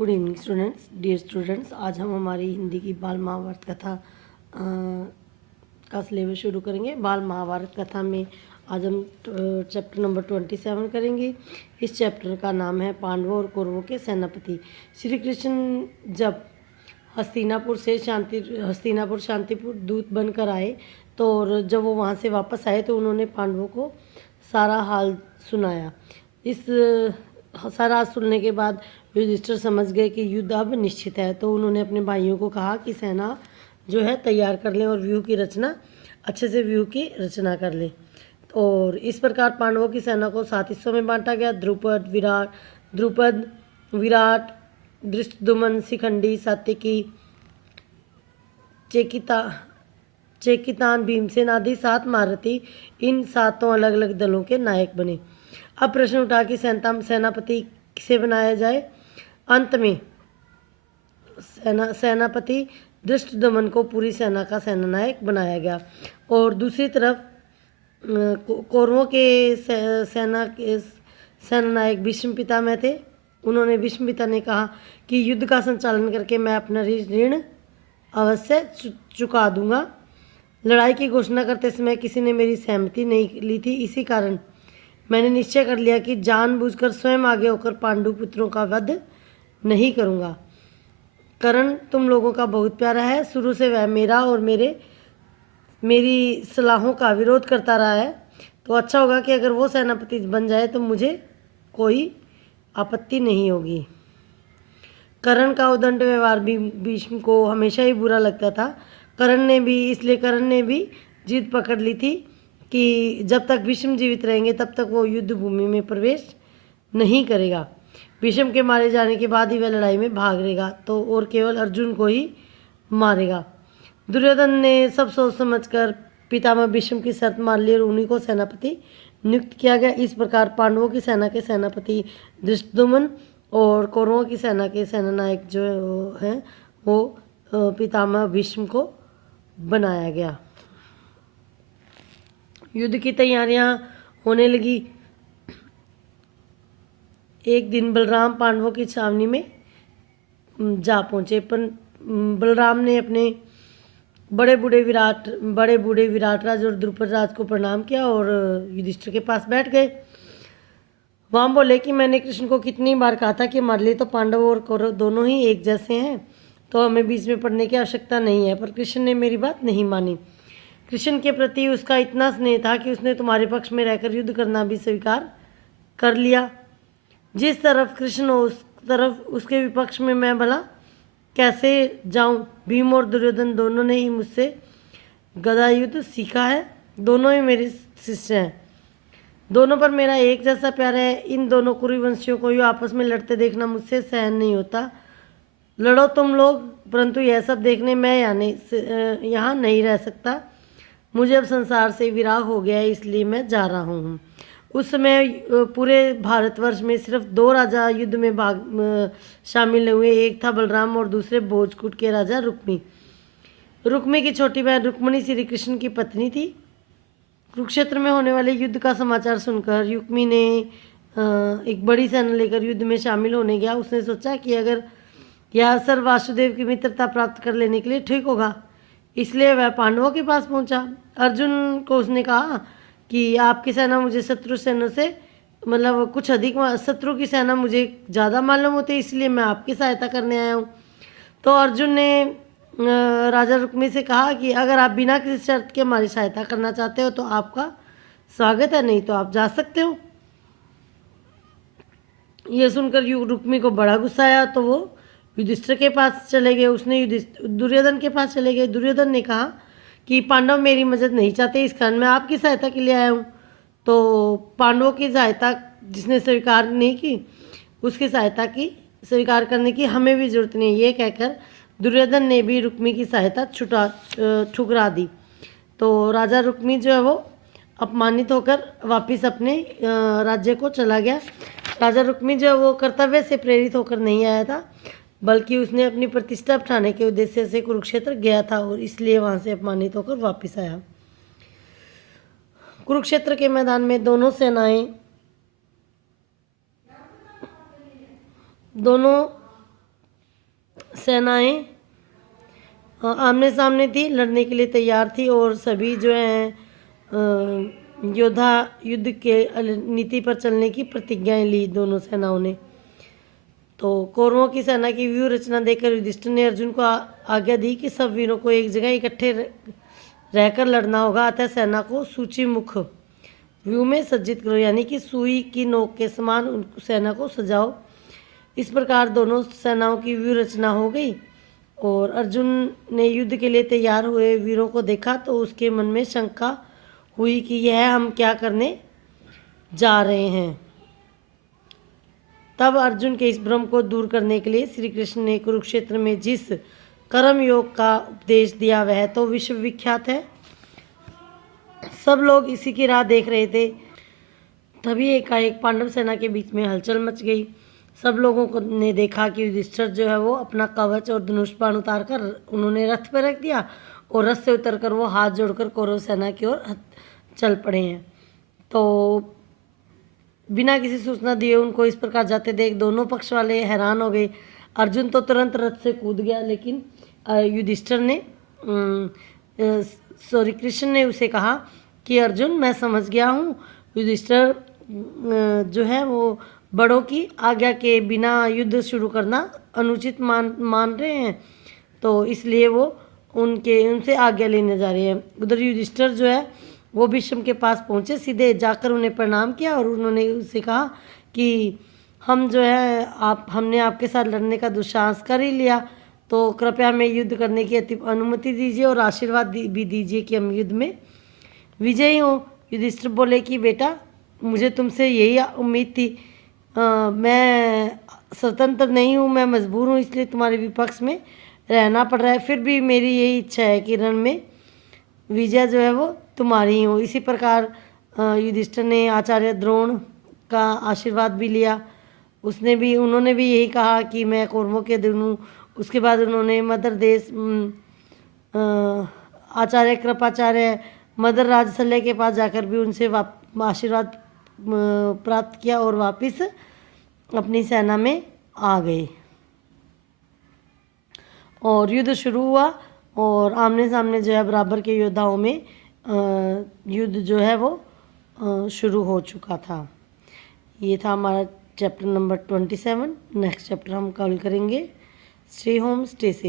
Good evening students, dear students. आज हम हमारी हिंदी की बाल महाभारत कथा का सिलेबस शुरू करेंगे। बाल महाभारत कथा में आज हम चैप्टर नंबर 27 करेंगे। इस चैप्टर का नाम है पांडवों और कौरवों के सेनापति। श्री कृष्ण जब हस्तिनापुर शांतिपुर दूत बनकर आए तो और जब वो वहाँ से वापस आए तो उन्होंने पांडवों को सारा हाल सुनाया। इस सारा हाल सुनने के बाद युधिष्ठिर समझ गए कि युद्ध अब निश्चित है, तो उन्होंने अपने भाइयों को कहा कि सेना जो है तैयार कर लें और व्यू की रचना कर लें। और इस प्रकार पांडवों की सेना को 7 हिस्सों में बांटा गया। द्रुपद, विराट, धृष्टद्युम्न, शिखंडी, सात्यकी, चेकितान, भीमसेन आदि 7 महारथी इन 7 अलग अलग दलों के नायक बने। अब प्रश्न उठा कि सेनापति किसे बनाया जाए। अंत में सेनापति धृष्टद्युम्न को पूरी सेना का सेनानायक बनाया गया। और दूसरी तरफ कौरवों के सेनानायक भीष्म पितामह थे। उन्होंने भीष्म पिता ने कहा कि युद्ध का संचालन करके मैं अपना ऋण अवश्य चुका दूंगा। लड़ाई की घोषणा करते समय किसी ने मेरी सहमति नहीं ली थी, इसी कारण मैंने निश्चय कर लिया कि जानबूझकर स्वयं आगे होकर पांडु पुत्रों का वध नहीं करूंगा। कर्ण तुम लोगों का बहुत प्यारा है। शुरू से वह मेरा और मेरी सलाहों का विरोध करता रहा है, तो अच्छा होगा कि अगर वो सेनापति बन जाए तो मुझे कोई आपत्ति नहीं होगी। कर्ण का उद्दंड व्यवहार भी भीष्म को हमेशा ही बुरा लगता था। कर्ण ने भी जिद पकड़ ली थी कि जब तक भीष्म जीवित रहेंगे तब तक वो युद्ध भूमि में प्रवेश नहीं करेगा। भीष्म के मारे जाने के बाद ही वह लड़ाई में भाग लेगा तो और केवल अर्जुन को ही मारेगा। दुर्योधन ने सब सोच समझकर पितामह भीष्म की शर्त मान ली और उन्हीं को सेनापति नियुक्त किया गया। इस प्रकार पांडवों की सेना के सेनापति धृष्टद्युम्न और कौरवों की सेना के सेनानायक जो हैं वो पितामह भीष्म को बनाया गया। युद्ध की तैयारियां होने लगी। एक दिन बलराम पांडवों की छावनी में जा पहुंचे, पर बलराम ने अपने बड़े बूढ़े विराट राज और द्रुपद राज को प्रणाम किया और युधिष्ठिर के पास बैठ गए। वहाँ बोले कि मैंने कृष्ण को कितनी बार कहा था कि हमारे लिए तो पांडव और कौरव दोनों ही एक जैसे हैं, तो हमें बीच में पड़ने की आवश्यकता नहीं है, पर कृष्ण ने मेरी बात नहीं मानी। कृष्ण के प्रति उसका इतना स्नेह था कि उसने तुम्हारे पक्ष में रहकर युद्ध करना भी स्वीकार कर लिया। जिस तरफ कृष्ण हो उस तरफ उसके विपक्ष में मैं भला कैसे जाऊं। भीम और दुर्योधन दोनों ने ही मुझसे गदा युद्ध सीखा है, दोनों ही मेरे शिष्य हैं, दोनों पर मेरा एक जैसा प्यार है। इन दोनों कुरुवंशियों को यूँ आपस में लड़ते देखना मुझसे सहन नहीं होता। लड़ो तुम लोग, परंतु यह सब देखने मैं यहाँ नहीं रह सकता। मुझे अब संसार से विराग हो गया है, इसलिए मैं जा रहा हूँ। उस समय पूरे भारतवर्ष में सिर्फ 2 राजा युद्ध में शामिल हुए। एक था बलराम और दूसरे भोजपुर के राजा रुक्मी की छोटी बहन रुक्मिणी श्री कृष्ण की पत्नी थी। कुरुक्षेत्र में होने वाले युद्ध का समाचार सुनकर रुक्मी ने एक बड़ी सेना लेकर युद्ध में शामिल होने गया। उसने सोचा कि अगर यह अवसर वासुदेव की मित्रता प्राप्त कर लेने के लिए ठीक होगा, इसलिए वह पांडवों के पास पहुंचा। अर्जुन को उसने कहा कि आपकी सेना मुझे शत्रु सेना से मतलब कुछ अधिक, शत्रु की सेना मुझे ज़्यादा मालूम होती है, इसलिए मैं आपकी सहायता करने आया हूँ। तो अर्जुन ने राजा रुक्मी से कहा कि अगर आप बिना किसी शर्त के हमारी सहायता करना चाहते हो तो आपका स्वागत है, नहीं तो आप जा सकते हो। यह सुनकर रुक्मी को बड़ा गुस्सा आया तो वो युधिष्ठिर के पास चले गए। उसने दुर्योधन के पास चले गए। दुर्योधन ने कहा कि पांडव मेरी मदद नहीं चाहते, इस कारण मैं आपकी सहायता के लिए आया हूँ। तो पांडवों की सहायता जिसने स्वीकार नहीं की, उसकी सहायता की स्वीकार करने की हमें भी जरूरत नहीं। ये कहकर दुर्योधन ने भी रुक्मी की सहायता ठुकरा दी। तो राजा रुक्मी जो है वो अपमानित होकर वापिस अपने राज्य को चला गया। राजा रुक्मी जो है वो कर्तव्य से प्रेरित होकर नहीं आया था, बल्कि उसने अपनी प्रतिष्ठा बढ़ाने के उद्देश्य से कुरुक्षेत्र गया था और इसलिए वहां से अपमानित होकर वापस आया। कुरुक्षेत्र के मैदान में दोनों सेनाएं दोनों सेनाएं आमने सामने थी, लड़ने के लिए तैयार थी और सभी जो हैं योद्धा युद्ध के नीति पर चलने की प्रतिज्ञाएं ली दोनों सेनाओं ने। तो कौरवों की सेना की व्यूह रचना देखकर युधिष्ठिर ने अर्जुन को आज्ञा दी कि सब वीरों को एक जगह इकट्ठे रहकर लड़ना होगा, अतः सेना को सूचीमुख व्यू में सज्जित करो, यानी कि सुई की नोक के समान सेना को सजाओ। इस प्रकार दोनों सेनाओं की व्यूह रचना हो गई और अर्जुन ने युद्ध के लिए तैयार हुए वीरों को देखा तो उसके मन में शंका हुई कि यह हम क्या करने जा रहे हैं। तब अर्जुन के इस भ्रम को दूर करने के लिए श्री कृष्ण ने कुरुक्षेत्र में जिस कर्म योग का उपदेश दिया वह तो विश्व विख्यात है। सब लोग इसी की राह देख रहे थे। तभी एकाएक पांडव सेना के बीच में हलचल मच गई। सब लोगों को ने देखा कि युधिष्ठिर जो है वो अपना कवच और धनुष बाण उतार कर उन्होंने रथ पर रख दिया और रथ से उतरकर वो हाथ जोड़कर कौरव सेना की ओर चल पड़े हैं। तो बिना किसी सूचना दिए उनको इस प्रकार जाते देख दोनों पक्ष वाले हैरान हो गए। अर्जुन तो तुरंत रथ से कूद गया, लेकिन युधिष्ठिर ने कृष्ण ने उसे कहा कि अर्जुन मैं समझ गया हूँ, युधिष्ठिर जो है वो बड़ों की आज्ञा के बिना युद्ध शुरू करना अनुचित मान रहे हैं, तो इसलिए वो उनसे आज्ञा लेने जा रहे हैं। उधर युधिष्ठिर जो है वो भीष्म के पास पहुँचे, सीधे जाकर उन्हें प्रणाम किया और उन्होंने उससे कहा कि हम जो है हमने आपके साथ लड़ने का दुस्साहस कर ही लिया, तो कृपया हमें युद्ध करने की अनुमति दीजिए और आशीर्वाद भी दीजिए कि हम युद्ध में विजयी हों। युधिष्ठिर बोले कि बेटा मुझे तुमसे यही उम्मीद थी, मैं स्वतंत्र नहीं हूँ, मैं मजबूर हूँ, इसलिए तुम्हारे विपक्ष में रहना पड़ रहा है, फिर भी मेरी यही इच्छा है कि रण में विजय जो है वो तुम्हारी ही हो। इसी प्रकार युधिष्ठिर ने आचार्य द्रोण का आशीर्वाद भी लिया। उन्होंने भी यही कहा कि मैं कौरवों के दिन हूँ। उसके बाद उन्होंने मदर देश आचार्य कृपाचार्य मदर राजशल्य के पास जाकर भी उनसे आशीर्वाद प्राप्त किया और वापस अपनी सेना में आ गए और युद्ध शुरू हुआ और आमने सामने जो है बराबर के योद्धाओं में युद्ध जो है वो शुरू हो चुका था। ये था हमारा चैप्टर नंबर 27। नेक्स्ट चैप्टर हम कल करेंगे। Stay home stay safe.